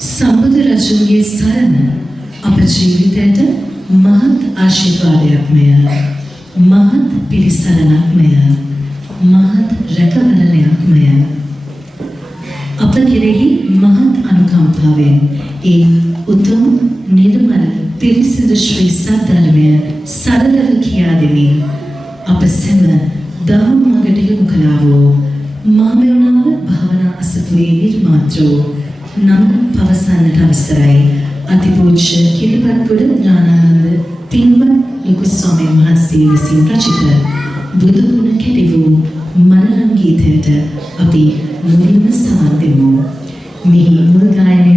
සම්බුදු රජුන්ගේ සරණ අප ජීවිතයට මහත් ආශිර්වාදයක්මය, මහත් පිළිසරණක්මය, මහත් රැකවරණයක්මය. අප කෙරෙහි මහත් අනුකම්පාවෙන් ඒ උතුම් නිර්මල පිරිසිදු ශ්‍රී සද්ධර්මය සරලව කියා දෙමින් අප සැම දහම් මඟට යොමු කළා වූ මහමෙවුනාව භාවනා අසපුවේ නිර්මාතෘ නම පවසන්නට අවසරයි. අතිපූජ්‍ය කිරිපත්පුර ඥානානන්ද පින්වත් ලොකු ස්වාමීන් වහන්සේ විසින් රචිත බුදුගුණ කැටි වූ මනරම් ගීතයට අපි මුලින්ම සවන් දෙමු. මෙහි මුල් ගායනය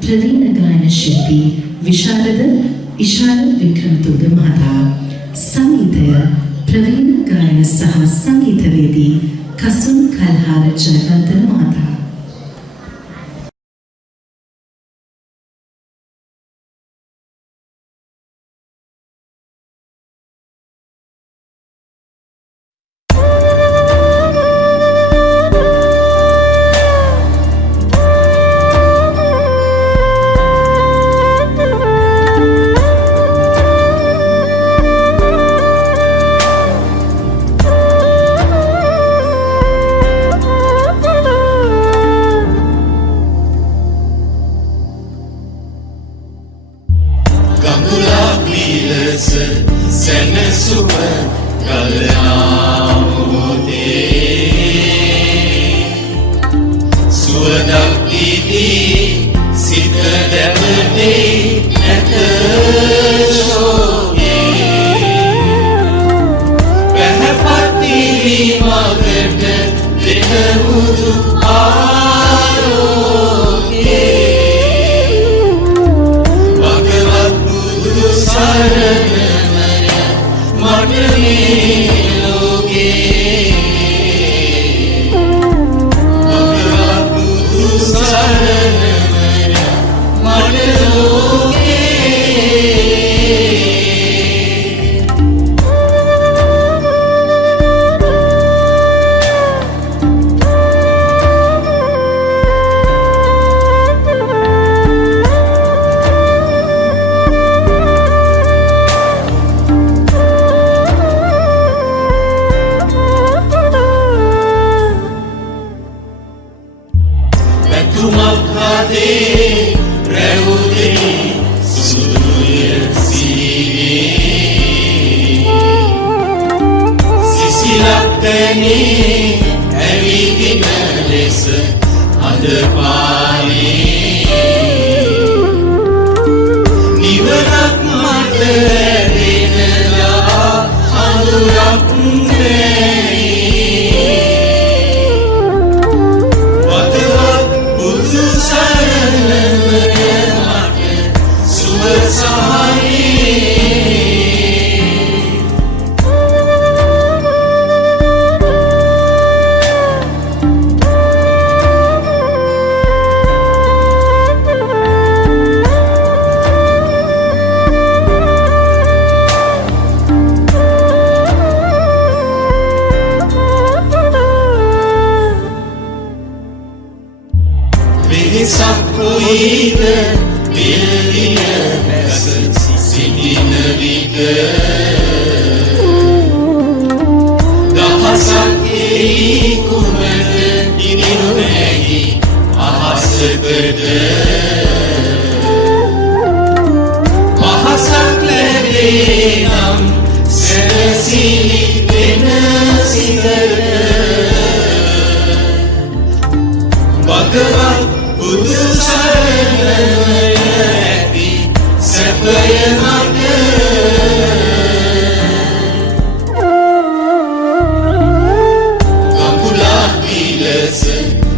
ප්‍රවීණ ගායන ශිල්පී විශාරද ඉශාර වික්‍රමතුංග මහතා. සංගීතය ප්‍රවීණ ගායන සහ සංගීතවේදී කසුන් කල්හාර ජයවර්ධන මහතා.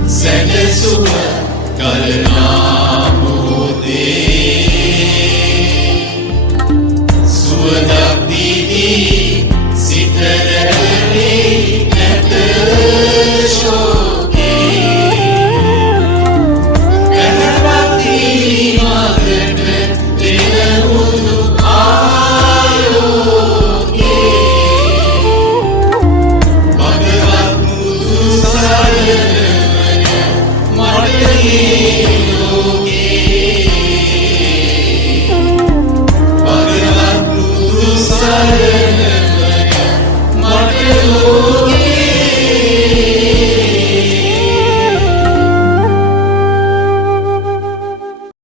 Send us away, God,